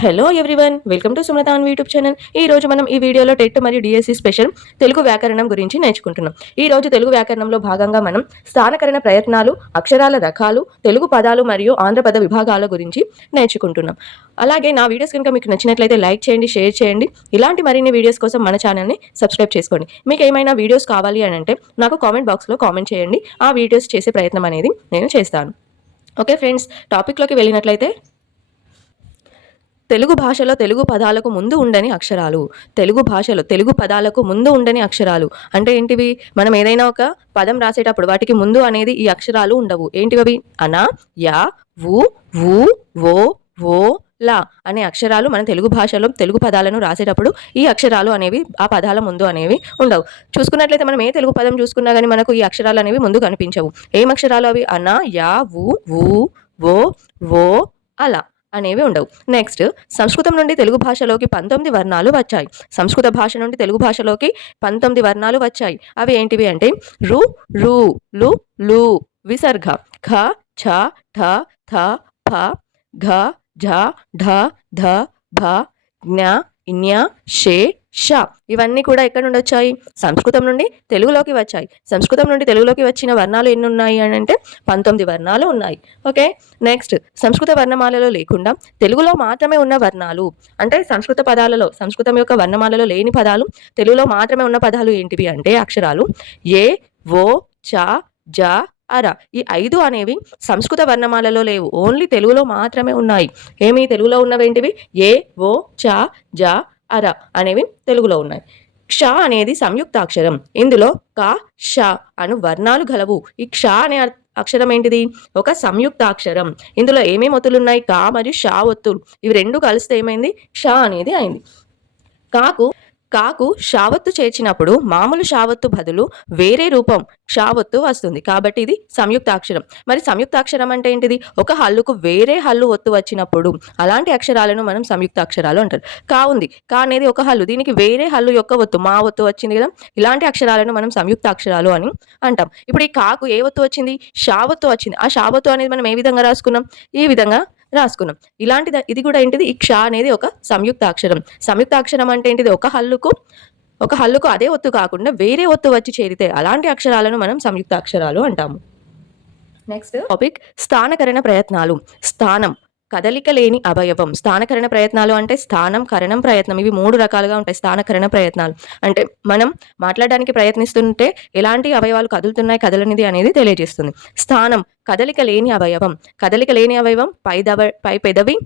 Hello everyone welcome to Sumathan YouTube channel ఈ రోజు మనం ఈ వీడియోలో టెట్ మరియు డిఎస్సి స్పెషల్ తెలుగు వ్యాకరణం గురించి నేర్చుకుంటున్నాం. ఈ రోజు తెలుగు వ్యాకరణంలో భాగంగా మనం స్థానకరణ ప్రయత్నాలు అక్షరాల రకాలు తెలుగు పదాలు మరియు ఆంధ్రపద విభాగాల గురించి నేర్చుకుంటున్నాం. అలాగే నా వీడియోస్ కనుక మీకు నచ్చినట్లయితే లైక్ చేయండి షేర్ చేయండి. ఇలాంటి మరిన్ని వీడియోస్ కోసం మన ఛానల్ని సబ్స్క్రైబ్ చేసుకోండి. మీకు ఏమైనా వీడియోస్ కావాలి అని అంటే నాకు కామెంట్ బాక్స్లో కామెంట్ చేయండి. ఆ వీడియోస్ చేసే ప్రయత్నం అనేది నేను చేస్తాను. ఓకే ఫ్రెండ్స్ టాపిక్లోకి వెళ్ళినట్లయితే తెలుగు భాషలో తెలుగు పదాలకు ముందు ఉండని అక్షరాలు. తెలుగు భాషలో తెలుగు పదాలకు ముందు ఉండని అక్షరాలు. అంటే ఏంటివి? మనం ఏదైనా ఒక పదం రాసేటప్పుడు వాటికి ముందు అనేది ఈ అక్షరాలు ఉండవు. ఏంటివి అవి అన యా వు వు ఓ ఓ లా అనే అక్షరాలు మన తెలుగు భాషలో తెలుగు పదాలను రాసేటప్పుడు ఈ అక్షరాలు అనేవి ఆ పదాల ముందు అనేవి ఉండవు. చూసుకున్నట్లయితే మనం ఏ తెలుగు పదం చూసుకున్నా కానీ మనకు ఈ అక్షరాలు అనేవి ముందు కనిపించవు. ఏం అక్షరాలు అవి? అన యా వు వు ఓ ఓ అలా. అనేవి ఉండవు. నెక్స్ట్ సంస్కృతం నుండి తెలుగు భాషలోకి పంతొమ్మిది వర్ణాలు వచ్చాయి. సంస్కృత భాష నుండి తెలుగు భాషలోకి పంతొమ్మిది వర్ణాలు వచ్చాయి. అవి ఏంటివి అంటే రు రు లు లు విసర్గ. ఖ ఛ ఠ థ ఫ ఘ ఝ ఢ ధ భ జ్ఞ ఇన్యా షే షా. ఇవన్నీ కూడా ఎక్కడ నుండి వచ్చాయి? సంస్కృతం నుండి తెలుగులోకి వచ్చాయి. సంస్కృతం నుండి తెలుగులోకి వచ్చిన వర్ణాలు ఎన్ని ఉన్నాయి అని అంటే పంతొమ్మిది వర్ణాలు ఉన్నాయి. ఓకే? నెక్స్ట్ సంస్కృత వర్ణమాలలో లేకుండా తెలుగులో మాత్రమే ఉన్న వర్ణాలు. అంటే సంస్కృత పదాలలో సంస్కృతం యొక్క వర్ణమాలలో లేని పదాలు తెలుగులో మాత్రమే ఉన్న పదాలు ఏంటివి అంటే అక్షరాలు ఏ ఓ చ జ అర ఈ ఐదు అనేవి సంస్కృత వర్ణమాలలో లేవు. ఓన్లీ తెలుగులో మాత్రమే ఉన్నాయి. ఏమి? తెలుగులో ఉన్నవేంటివి? ఏ ఓ చ జ అర అనేవి తెలుగులో ఉన్నాయి. క్ష అనేది సంయుక్తాక్షరం. ఇందులో క ష అను వర్ణాలు గలవు. ఈ క్ష అనే అక్షరం ఏంటిది? ఒక సంయుక్తాక్షరం. ఇందులో ఏమేమి ఒత్తులు ఉన్నాయి కా మరియు షా ఒత్తులు. ఇవి రెండు కలిస్తే ఏమైంది? క్ష అనేది అయింది. కాకు కాకు షావత్తు చేర్చినప్పుడు మామూలు షావత్తు బదులు వేరే రూపం షావత్తు వస్తుంది. కాబట్టి ఇది సంయుక్తాక్షరం. మరి సంయుక్తాక్షరం అంటే ఏంటిది? ఒక హల్లుకు వేరే హల్లు ఒత్తు వచ్చినప్పుడు అలాంటి అక్షరాలను మనం సంయుక్తాక్షరాలు అంటారు. కా ఉంది. కా అనేది ఒక హల్లు. దీనికి వేరే హల్లు యొక్క ఒత్తు మా ఒత్తు వచ్చింది కదా? ఇలాంటి అక్షరాలను మనం సంయుక్తాక్షరాలు అని అంటాం. ఇప్పుడు ఈ కాకు ఏ ఒత్తు వచ్చింది? షావత్తు వచ్చింది. ఆ షావత్తు అనేది మనం ఏ విధంగా రాసుకున్నాం? ఈ విధంగా రాసుకున్నాం. ఇలాంటి ఇది కూడా ఏంటిది? ఈ క్ష అనేది ఒక సంయుక్తాక్షరం. సంయుక్తాక్షరం అంటే ఏంటిది? ఒక హల్లుకు ఒక హల్లుకు అదే ఒత్తు కాకుండా వేరే ఒత్తు వచ్చి చేరితే అలాంటి అక్షరాలను మనం సంయుక్తాక్షరాలు అంటాము. నెక్స్ట్ టాపిక్ స్థానకరణ ప్రయత్నాలు. స్థానం. కదలిక లేని అవయవం. స్థానకరణ ప్రయత్నాలు అంటే స్థానం కరణం ప్రయత్నం. ఇవి మూడు రకాలుగా ఉంటాయి స్థానకరణ ప్రయత్నాలు. అంటే మనం మాట్లాడడానికి ప్రయత్నిస్తుంటే ఎలాంటి అవయవాలు కదులుతున్నాయి కదలనిది అనేది తెలియజేస్తుంది. స్థానం కదలిక లేని అవయవం. కదలిక లేని అవయవం పై దవ పై పెదవి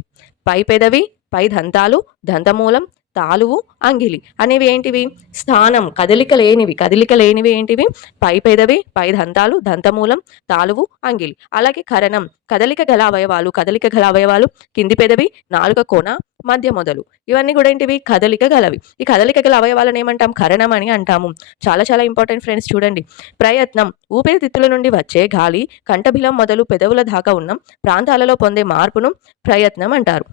పై పెదవి పై దంతాలు దంతమూలం తాలువు అంగిలి అనేవి ఏంటివి? స్థానం కదలిక లేనివి. కదలిక లేనివి ఏంటివి? పై పెదవి పై దంతాలు దంతమూలం తాలువు అంగిలి. అలాగే కరణం కదలిక గల అవయవాలు. కదలిక గల అవయవాలు కింది పెదవి నాలుక కోన మధ్య మొదలు. ఇవన్నీ కూడా ఏంటివి? కదలిక గలవి. ఈ కదలిక గల అవయవాలను ఏమంటాం? కరణం అని అంటాము. చాలా చాలా ఇంపార్టెంట్ ఫ్రెండ్స్ చూడండి. ప్రయత్నం. ఊపిరితిత్తుల నుండి వచ్చే గాలి కంఠబిలం మొదలు పెదవుల దాకా ఉన్న ప్రాంతాలలో పొందే మార్పును ప్రయత్నం అంటారు.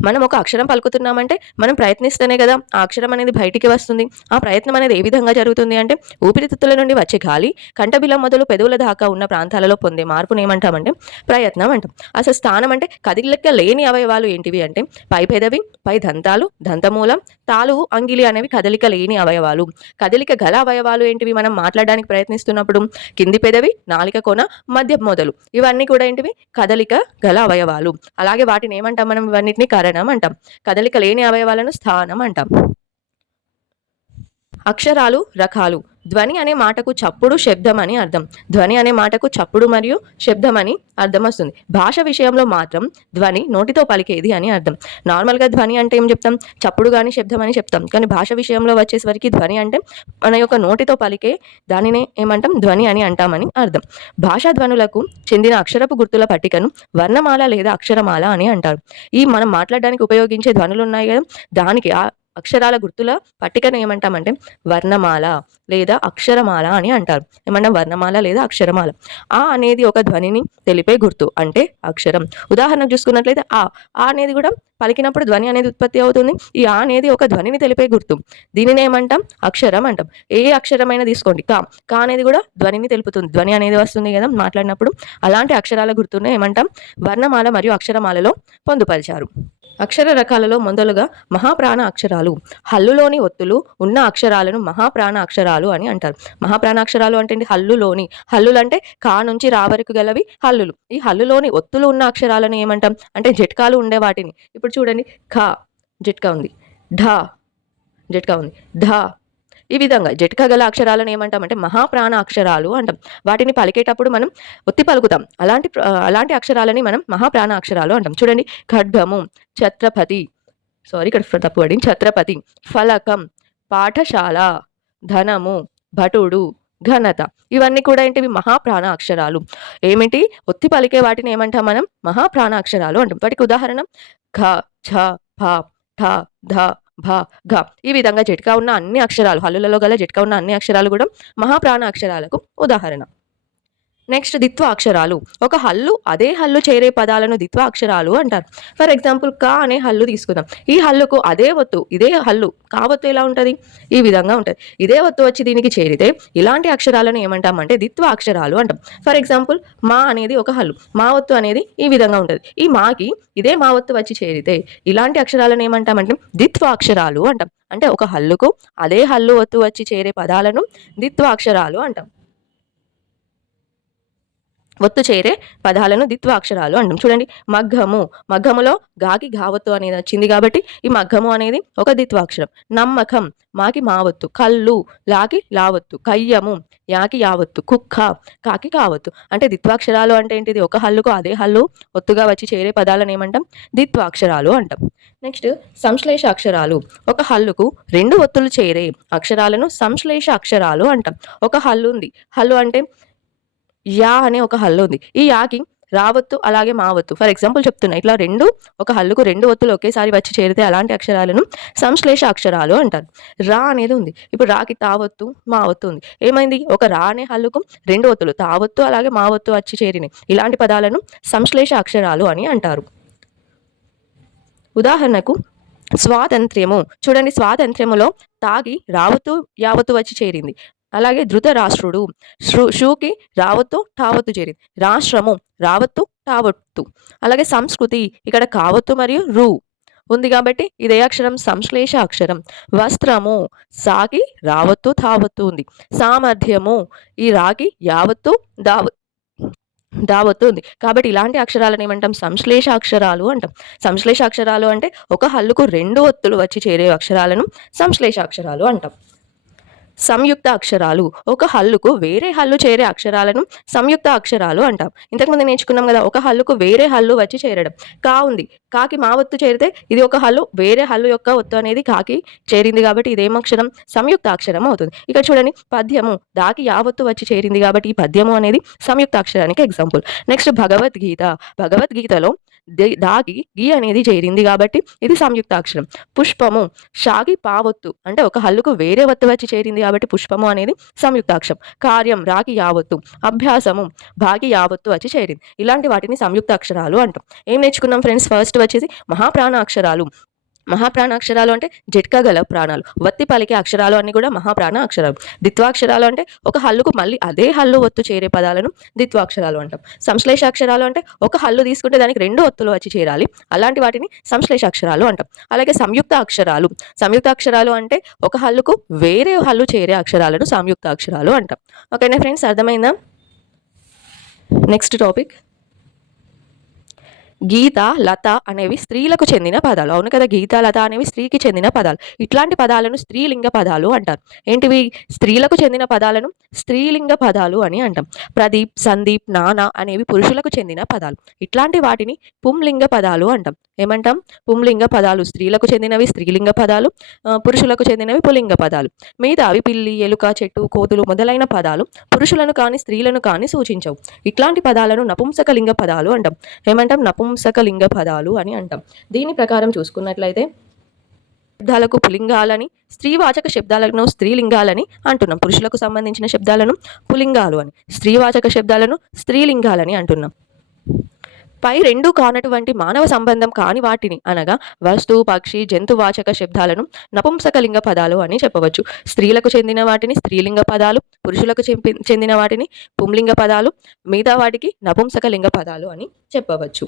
మనం ఒక అక్షరం పలుకుతున్నామంటే మనం ప్రయత్నిస్తేనే కదా ఆ అక్షరం అనేది బయటికి వస్తుంది. ఆ ప్రయత్నం అనేది ఏ విధంగా జరుగుతుంది అంటే ఊపిరితిత్తుల నుండి వచ్చే గాలి కంఠబిలం మొదలు పెదవుల దాకా ఉన్న ప్రాంతాలలో పొందే మార్పును ఏమంటామంటే ప్రయత్నం అంటాం. అసలు స్థానం అంటే కదిలిక లేని అవయవాలు ఏంటివి అంటే పై పెదవి పై దంతాలు దంతమూలం తాలు అంగిలి అనేవి కదలిక లేని అవయవాలు. కదలిక గల అవయవాలు ఏంటివి మనం మాట్లాడడానికి ప్రయత్నిస్తున్నప్పుడు? కింది పెదవి నాలిక కొన మధ్య మొదలు. ఇవన్నీ కూడా ఏంటివి? కదలిక గల అవయవాలు. అలాగే వాటిని ఏమంటాం మనం? ఇవన్నిటిని కారణం అంటాం. కదలిక లేని అవయవాలను స్థానం అంటాం. అక్షరాలు రకాలు. ధ్వని అనే మాటకు చప్పుడు శబ్దం అని అర్థం. ధ్వని అనే మాటకు చప్పుడు మరియు శబ్దం అని అర్థం వస్తుంది. భాష విషయంలో మాత్రం ధ్వని నోటితో పలికేది అని అర్థం. నార్మల్గా ధ్వని అంటే ఏం చెప్తాం? చప్పుడు కానీ శబ్దం అని చెప్తాం. కానీ భాష విషయంలో వచ్చేసరికి ధ్వని అంటే మన యొక్క నోటితో పలికే దానినే ఏమంటాం? ధ్వని అని అంటామని అర్థం. భాషా ధ్వనులకు చెందిన అక్షరపు గుర్తుల పట్టికను వర్ణమాల లేదా అక్షరమాల అని అంటారు. ఈ మనం మాట్లాడడానికి ఉపయోగించే ధ్వనులు ఉన్నాయి కదా. దానికి ఆ అక్షరాల గుర్తుల పట్టికను ఏమంటామంటే వర్ణమాల లేదా అక్షరమాల అని అంటారు. ఏమన్నా వర్ణమాల లేదా అక్షరమాల. ఆ అనేది ఒక ధ్వనిని తెలిపే గుర్తు అంటే అక్షరం. ఉదాహరణకు చూసుకున్నట్లయితే ఆ ఆ అనేది కూడా పలికినప్పుడు ధ్వని అనేది ఉత్పత్తి అవుతుంది. ఈ ఆ అనేది ఒక ధ్వనిని తెలిపే గుర్తు. దీనిని ఏమంటాం? అక్షరం అంటాం. ఏ అక్షరమైనా తీసుకోండి. కా. కా అనేది కూడా ధ్వనిని తెలుపుతుంది. ధ్వని అనేది వస్తుంది కదా మాట్లాడినప్పుడు. అలాంటి అక్షరాల గుర్తునే ఏమంటాం? వర్ణమాల మరియు అక్షరమాలలో పొందుపరిచారు. అక్షర రకాలలో మొదలుగా మహాప్రాణ అక్షరాలు హల్లులోని ఒత్తులు ఉన్న అక్షరాలను మహాప్రాణ అక్షరాలు అని అంటారు. మహాప్రాణ అక్షరాలు అంటే హల్లులోని. హల్లులు అంటే కా నుంచి రా వరకు గలవి హల్లులు. ఈ హల్లులోని ఒత్తులు ఉన్న అక్షరాలను ఏమంటాం? అంటే జట్కాలు ఉండే వాటిని. ఇప్పుడు చూడండి. ఖ జట్కా ఉంది. ఢ జట్కా ఉంది. ధ ఈ విధంగా జట్కా గల అక్షరాలను ఏమంటామంటే మహాప్రాణ అక్షరాలు అంటాం. వాటిని పలికేటప్పుడు మనం ఒత్తి పలుకుతాం. అలాంటి అలాంటి అక్షరాలని మనం మహాప్రాణ అక్షరాలు అంటాం. చూడండి ఖడ్గము ఛత్రపతి సారీ ఇక్కడ తప్పు పడింది. ఛత్రపతి ఫలకం పాఠశాల ధనము భటుడు ఘనత. ఇవన్నీ కూడా ఏంటివి? మహాప్రాణ అక్షరాలు ఏమిటి? ఒత్తి పలికే వాటిని ఏమంటాం మనం? మహాప్రాణ అక్షరాలు అంటాం. వాటికి ఉదాహరణ ఘ ఛ ఫ ఠ ధ భ ఘ. ఈ విధంగా జట్కా ఉన్న అన్ని అక్షరాలు హల్లులలో గల జట్కా ఉన్న అన్ని అక్షరాలు కూడా మహాప్రాణ అక్షరాలకు ఉదాహరణ. నెక్స్ట్ దిత్వ అక్షరాలు ఒక హల్లు అదే హల్లు చేరే పదాలను దిత్వ అక్షరాలు అంటారు. ఫర్ ఎగ్జాంపుల్ కా అనే హల్లు తీసుకుందాం. ఈ హల్లుకు అదే వత్తు ఇదే హల్లు కా వత్తు ఎలా ఉంటుంది? ఈ విధంగా ఉంటుంది. ఇదే వత్తు వచ్చి దీనికి చేరితే ఇలాంటి అక్షరాలను ఏమంటామంటే దిత్వ అక్షరాలు అంటాం. ఫర్ ఎగ్జాంపుల్ మా అనేది ఒక హల్లు మా వత్తు అనేది ఈ విధంగా ఉంటుంది. ఈ మాకి ఇదే మా వత్తు వచ్చి చేరితే ఇలాంటి అక్షరాలను ఏమంటామంటే దిత్వ అక్షరాలు అంటాం. అంటే ఒక హల్లుకు అదే హల్లు ఒత్తు వచ్చి చేరే పదాలను దిత్వ అక్షరాలు అంటాం. ఒత్తు చేరే పదాలను దిత్వ అక్షరాలు అంటాం. చూడండి మగ్గము మగ్గములో గాకి గావత్తు అనేది వచ్చింది కాబట్టి ఈ మగ్గము అనేది ఒక ద్విత్వాక్షరం. నమ్మకం మాకి మావత్తు. కళ్ళు లాకి లావత్తు. కయ్యము యాకి యావత్తు. కుక్క కాకి కావత్తు. అంటే దిత్వాక్షరాలు అంటే ఏంటిది? ఒక హల్లుకు అదే హల్లు ఒత్తుగా వచ్చి చేరే పదాలను ఏమంటాం? దిత్వాక్షరాలు అంటాం. నెక్స్ట్ సంశ్లేష అక్షరాలు ఒక హల్లుకు రెండు ఒత్తులు చేరే అక్షరాలను సంశ్లేష అక్షరాలు అంటాం. ఒక హల్లు ఉంది హల్లు అంటే యా అనే ఒక హల్లు ఉంది. ఈ యాకి రావత్తు అలాగే మావత్తు. ఫర్ ఎగ్జాంపుల్ చెప్తున్నా ఇట్లా రెండు ఒక హల్లుకు రెండు ఒత్తులు ఒకేసారి వచ్చి చేరితే అలాంటి అక్షరాలను సంశ్లేష అక్షరాలు అంటారు. రా అనేది ఉంది. ఇప్పుడు రాకి తావత్తు మావత్తు ఉంది. ఏమైంది? ఒక రా అనే హల్లుకు రెండు ఒత్తులు తావత్తు అలాగే మావత్తు వచ్చి చేరినాయి. ఇలాంటి పదాలను సంశ్లేష అక్షరాలు అని అంటారు. ఉదాహరణకు స్వాతంత్ర్యము. చూడండి స్వాతంత్ర్యములో తాగి రావత్తు యావత్తు వచ్చి చేరింది. అలాగే ధృతరాష్ట్రుడు శ్రు షూకి రావత్తు ఠావత్తు చేరింది. రాష్ట్రము రావత్తు ఠావత్తు అలాగే సంస్కృతి ఇక్కడ కావత్తు మరియు రూ ఉంది కాబట్టి ఇదే అక్షరం సంశ్లేష అక్షరం వస్త్రము సాకి రావత్తు తావత్తు ఉంది. సామర్థ్యము ఈ రాకి యావత్తు దావ దావత్తు ఉంది. కాబట్టి ఇలాంటి అక్షరాలను ఏమంటాం? సంశ్లేష అక్షరాలు అంటాం. సంశ్లేష అక్షరాలు అంటే ఒక హల్లుకు రెండు ఒత్తులు వచ్చి చేరే అక్షరాలను సంశ్లేష అక్షరాలు అంటాం. సంయుక్త అక్షరాలు. ఒక హల్లుకు వేరే హల్లు చేరే అక్షరాలను సంయుక్త అక్షరాలు అంటాం. ఇంతకుముందు నేర్చుకున్నాం కదా ఒక హల్లుకు వేరే హల్లు వచ్చి చేరడం. కా ఉంది. కాకి మా ఒత్తు చేరితే ఇది ఒక హల్లు వేరే హల్లు యొక్క ఒత్తు అనేది కాకి చేరింది కాబట్టి ఇదేం అక్షరం? సంయుక్త అక్షరం అవుతుంది. ఇక్కడ చూడండి పద్యము. దాకి యావత్తు వచ్చి చేరింది కాబట్టి ఈ పద్యము అనేది సంయుక్త అక్షరానికి ఎగ్జాంపుల్. నెక్స్ట్ భగవద్గీత. భగవద్గీతలో దాగి గీ అనేది చేరింది కాబట్టి ఇది సంయుక్త అక్షరం. పుష్పము. షాగి పావొత్తు అంటే ఒక హల్లుకు వేరే ఒత్తు వచ్చి చేరింది కాబట్టి పుష్పము అనేది సంయుక్తాక్షం కార్యం రాకి యావత్తు అభ్యాసము భాగి యావత్తు వచ్చి చేరింది. ఇలాంటి వాటిని సంయుక్త అక్షరాలు అంటాం. ఏం నేర్చుకున్నాం ఫ్రెండ్స్? ఫస్ట్ వచ్చేసి మహాప్రాణ అక్షరాలు మహాప్రాణాక్షరాలు అంటే జట్కా గల ప్రాణాలు. వత్తి పలికే అక్షరాలు అన్ని కూడా మహాప్రాణ అక్షరాలు ద్విత్వాక్షరాలు అంటే ఒక హల్లుకు మళ్ళీ అదే హల్లు ఒత్తు చేరే పదాలను ద్విత్వాక్షరాలు అంటాం. సంశ్లేష అక్షరాలు అంటే ఒక హల్లు తీసుకుంటే దానికి రెండు ఒత్తులు వచ్చి చేరాలి. అలాంటి వాటిని సంశ్లేష అక్షరాలు అంటాం. అలాగే సంయుక్త అక్షరాలు సంయుక్త అక్షరాలు అంటే ఒక హల్లుకు వేరే హల్లు చేరే అక్షరాలను సంయుక్త అక్షరాలు అంటాం. ఓకేనా ఫ్రెండ్స్? అర్థమైందా? Next topic. గీత లత అనేవి స్త్రీలకు చెందిన పదాలు. అవును కదా గీత లత అనేవి స్త్రీకి చెందిన పదాలు. ఇట్లాంటి పదాలను స్త్రీలింగ పదాలు అంటారు. ఏంటివి? స్త్రీలకు చెందిన పదాలను స్త్రీలింగ పదాలు అని అంటాం. ప్రదీప్ సందీప్ నానా అనేవి పురుషులకు చెందిన పదాలు. ఇట్లాంటి వాటిని పుంలింగ పదాలు అంటాం. ఏమంటాం? పుంలింగ పదాలు స్త్రీలకు చెందినవి స్త్రీలింగ పదాలు పురుషులకు చెందినవి పులింగ పదాలు. మిగతావి పిల్లి ఎలుక చెట్టు కోతులు మొదలైన పదాలు పురుషులను కానీ స్త్రీలను కానీ సూచించవు. ఇట్లాంటి పదాలను నపుంసకలింగ పదాలు అంటాం. ఏమంటాం? నపుం నపుంసకలింగ పదాలు అని అంటాం. దీని ప్రకారం చూసుకున్నట్లయితే శబ్దాలకు పులింగాలని స్త్రీవాచక శబ్దాలను స్త్రీలింగాలని అంటున్నాం. పురుషులకు సంబంధించిన శబ్దాలను పులింగాలు అని స్త్రీవాచక శబ్దాలను స్త్రీలింగాలని అంటున్నాం. పై రెండు కానటువంటి మానవ సంబంధం కాని వాటిని అనగా వస్తు పక్షి జంతువాచక శబ్దాలను నపుంసకలింగ పదాలు అని చెప్పవచ్చు. స్త్రీలకు చెందిన వాటిని స్త్రీలింగ పదాలు పురుషులకు చెందిన వాటిని పుంలింగ పదాలు మిగతా వాటికి నపుంసకలింగ పదాలు అని చెప్పవచ్చు.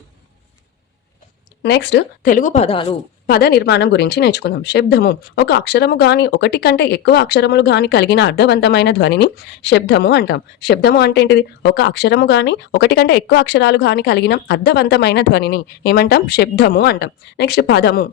నెక్స్ట్ తెలుగు పదాలు. పద నిర్మాణం గురించి నేర్చుకుందాం. శబ్దము. ఒక అక్షరము గాని ఒకటి కంటే ఎక్కువ అక్షరములు గాని కలిగిన అర్థవంతమైన ధ్వనిని శబ్దము అంటాం. శబ్దము అంటే ఏంటిది? ఒక అక్షరము గాని ఒకటి కంటే ఎక్కువ అక్షరాలు గాని కలిగిన అర్థవంతమైన ధ్వనిని ఏమంటాం? శబ్దము అంటాం. నెక్స్ట్ పదము.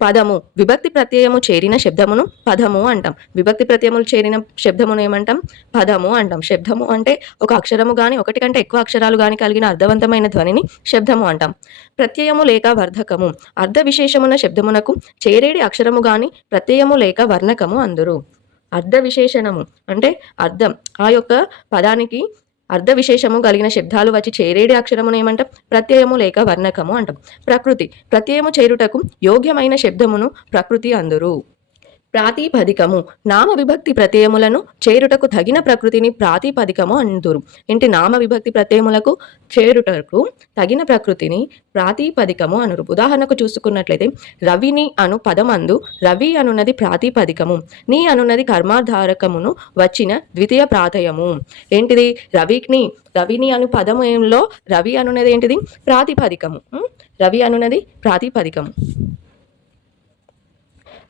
పదము. విభక్తి ప్రత్యయము చేరిన శబ్దమును పదము అంటాం. విభక్తి ప్రత్యయములు చేరిన శబ్దమును ఏమంటాం? పదము అంటాం. శబ్దము అంటే ఒక అక్షరము గాని ఒకటి కంటే ఎక్కువ అక్షరాలు గాని కలిగిన అర్థవంతమైన ధ్వనిని శబ్దము అంటాం. ప్రత్యయము లేక వర్ధకము. అర్ధ విశేషమున శబ్దమునకు చేరేడి అక్షరము గాని ప్రత్యయము లేక వర్ణకము అందరు. అర్ధ విశేషణము అంటే అర్థం. ఆ యొక్క పదానికి అర్ధ విశేషము కలిగిన శబ్దాలు వచ్చి చేరేడి అక్షరమును ఏమంటాం? ప్రత్యయము లేక వర్ణకము అంటాం. ప్రకృతి. ప్రత్యయము చేరుటకు యోగ్యమైన శబ్దమును ప్రకృతి అందరు. ప్రాతిపదికము. నామ విభక్తి ప్రత్యయములను చేరుటకు తగిన ప్రకృతిని ప్రాతిపదికము అందురు. ఏంటి నామ విభక్తి ప్రత్యయములకు చేరుటకు తగిన ప్రకృతిని ప్రాతిపదికము అనురు. ఉదాహరణకు చూసుకున్నట్లయితే రవిని అను పదమందు రవి అనున్నది ప్రాతిపదికము. నీ అనున్నది కర్మాధారకమును వచ్చిన ద్వితీయ ప్రాతయము. ఏంటిది? రవిని రవిని అను పదములో రవి అనున్నది ఏంటిది? ప్రాతిపదికము. రవి అనున్నది ప్రాతిపదికము.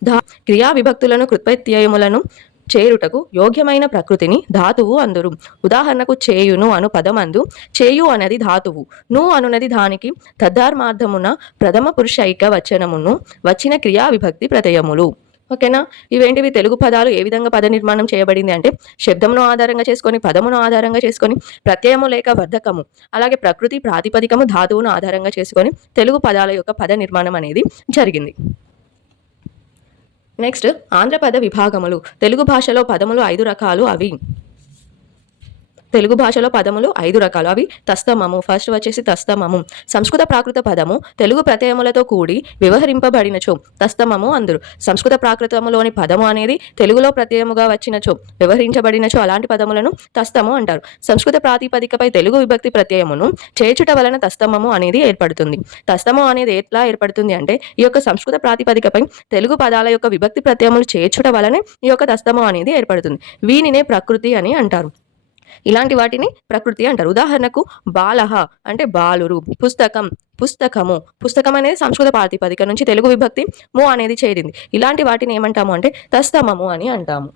ధా క్రియా విభక్తులను కృత్పత్యయములను చేరుటకు యోగ్యమైన ప్రకృతిని ధాతువు అందురు. ఉదాహరణకు చేయును అను పదమందు చేయు అనేది ధాతువు. ను అనునది దానికి తద్ధార్మార్థమున ప్రథమ పురుషైక వచనమును వచ్చిన క్రియా విభక్తి ప్రత్యయములు ఓకేనా? ఇవేంటివి? తెలుగు పదాలు ఏ విధంగా పద నిర్మాణం చేయబడింది అంటే శబ్దమును ఆధారంగా చేసుకొని పదమును ఆధారంగా చేసుకొని ప్రత్యయము లేక వర్ధకము అలాగే ప్రకృతి ప్రాతిపదికము ధాతువును ఆధారంగా చేసుకొని తెలుగు పదాల యొక్క పద నిర్మాణం అనేది జరిగింది. నెక్స్ట్ ఆంధ్రపద విభాగములు తెలుగు భాషలో పదములు ఐదు రకాలు అవి. తెలుగు భాషలో పదములు ఐదు రకాలు. అవి తస్తమము. ఫస్ట్ వచ్చేసి తస్తమము. సంస్కృత ప్రాకృత పదము తెలుగు ప్రత్యయములతో కూడి వ్యవహరింపబడినచో తస్తమము అందరు. సంస్కృత ప్రాకృతములోని పదము అనేది తెలుగులో ప్రత్యయముగా వచ్చినచో వ్యవహరించబడినచో అలాంటి పదములను తస్తము అంటారు. సంస్కృత ప్రాతిపదికపై తెలుగు విభక్తి ప్రత్యయమును చేర్చుట వలన తస్తమము అనేది ఏర్పడుతుంది. తస్తము అనేది ఎట్లా ఏర్పడుతుంది అంటే ఈ యొక్క సంస్కృత ప్రాతిపదికపై తెలుగు పదాల యొక్క విభక్తి ప్రత్యయములు చేర్చుట వలనే ఈ యొక్క తస్తము అనేది ఏర్పడుతుంది. వీనినే ప్రకృతి అని అంటారు. ఇలాంటి వాటిని ప్రకృతి అంటారు. ఉదాహరణకు బాలహ అంటే బాలురు పుస్తకం పుస్తకము. పుస్తకం అనేది సంస్కృత ప్రాతిపదిక నుంచి తెలుగు విభక్తి ము అనేది చేరింది. ఇలాంటి వాటిని ఏమంటాము అంటే తస్తమము అని అంటాము.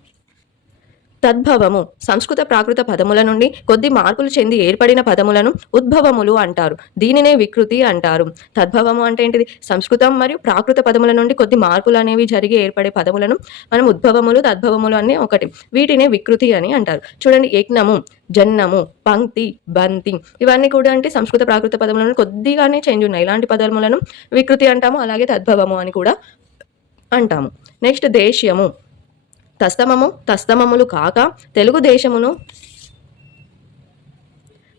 తద్భవము. సంస్కృత ప్రాకృత పదముల నుండి కొద్ది మార్పులు చెంది ఏర్పడిన పదములను ఉద్భవములు అంటారు. దీనినే వికృతి అంటారు. తద్భవము అంటే ఏంటిది? సంస్కృతం మరియు ప్రాకృత పదముల నుండి కొద్ది మార్పులు అనేవి జరిగి ఏర్పడే పదములను మనం ఉద్భవములు తద్భవములు అనే ఒకటి. వీటినే వికృతి అని అంటారు. చూడండి యజ్ఞము జన్నము పంక్తి బంతి ఇవన్నీ కూడా అంటే సంస్కృత ప్రాకృత పదములను కొద్దిగానే చేంజ్ ఉన్నాయి. ఇలాంటి పదములను వికృతి అంటాము అలాగే తద్భవము అని కూడా అంటాము. నెక్స్ట్ దేశ్యము. తస్తమము తస్తమములు కాక తెలుగుదేశమును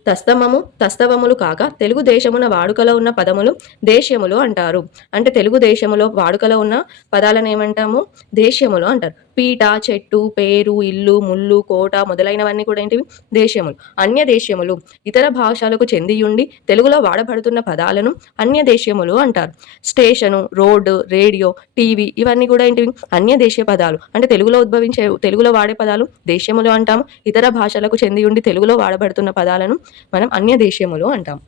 తస్తమము తస్తవములు కాక తెలుగు దేశమున వాడుకలో ఉన్న పదములు దేశ్యములు అంటారు. అంటే తెలుగు దేశములో వాడుకలో ఉన్న పదాలను ఏమంటాము? దేశ్యములు అంటారు. పీట చెట్టు పేరు ఇల్లు ముళ్ళు కోట మొదలైనవన్నీ కూడా ఏంటివి? దేశములు. అన్య దేశములు. ఇతర భాషలకు చెందియుండి తెలుగులో వాడబడుతున్న పదాలను అన్య దేశములు అంటారు. స్టేషను రోడ్డు రేడియో టీవీ ఇవన్నీ కూడా ఏంటివి? అన్య దేశీయ పదాలు. అంటే తెలుగులో ఉద్భవించే తెలుగులో వాడే పదాలు దేశములు అంటాము. ఇతర భాషలకు చెంది ఉండి తెలుగులో వాడబడుతున్న పదాలను మనం అన్య దేశములు అంటాం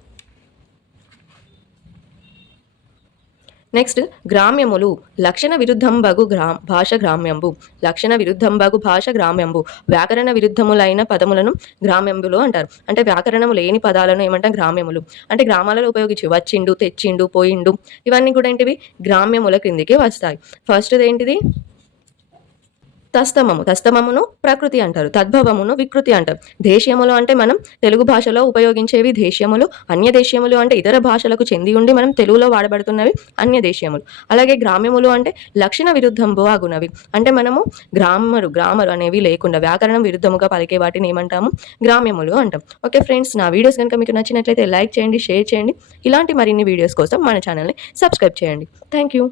నెక్స్ట్ గ్రామ్యములు లక్షణ విరుద్ధంబగు గ్రా భాష గ్రామ్యంబు లక్షణ విరుద్ధంబగు భాష గ్రామ్యంబు వ్యాకరణ విరుద్ధములైన పదములను గ్రామ్యంబులు అంటారు. అంటే వ్యాకరణము లేని పదాలను ఏమంటాం? గ్రామ్యములు అంటే గ్రామాలలో ఉపయోగించి వచ్చిండు తెచ్చిండు పోయిండు ఇవన్నీ కూడా ఏంటివి? గ్రామ్యముల క్రిందికి వస్తాయి. ఫస్ట్ ఏంటిది? తస్తమము. తస్తమమును ప్రకృతి అంటారు. తద్భవమును వికృతి అంటారు. దేశ్యములు అంటే మనం తెలుగు భాషలో ఉపయోగించేవి దేశ్యములు అన్య దేశ్యములు అంటే ఇతర భాషలకు చెంది ఉండి మనం తెలుగులో వాడబడుతున్నవి అన్య దేశ్యములు. అలాగే గ్రామ్యములు అంటే లక్షణ విరుద్ధం అగునవి అంటే మనము గ్రామరు గ్రామరు అనేవి లేకుండా వ్యాకరణం విరుద్ధముగా పలికే వాటిని ఏమంటాము? గ్రామ్యములు అంటాం. ఓకే ఫ్రెండ్స్ నా వీడియోస్ కనుక మీకు నచ్చినట్లయితే లైక్ చేయండి షేర్ చేయండి. ఇలాంటి మరిన్ని వీడియోస్ కోసం మన ఛానల్ని సబ్స్క్రైబ్ చేయండి. Thank you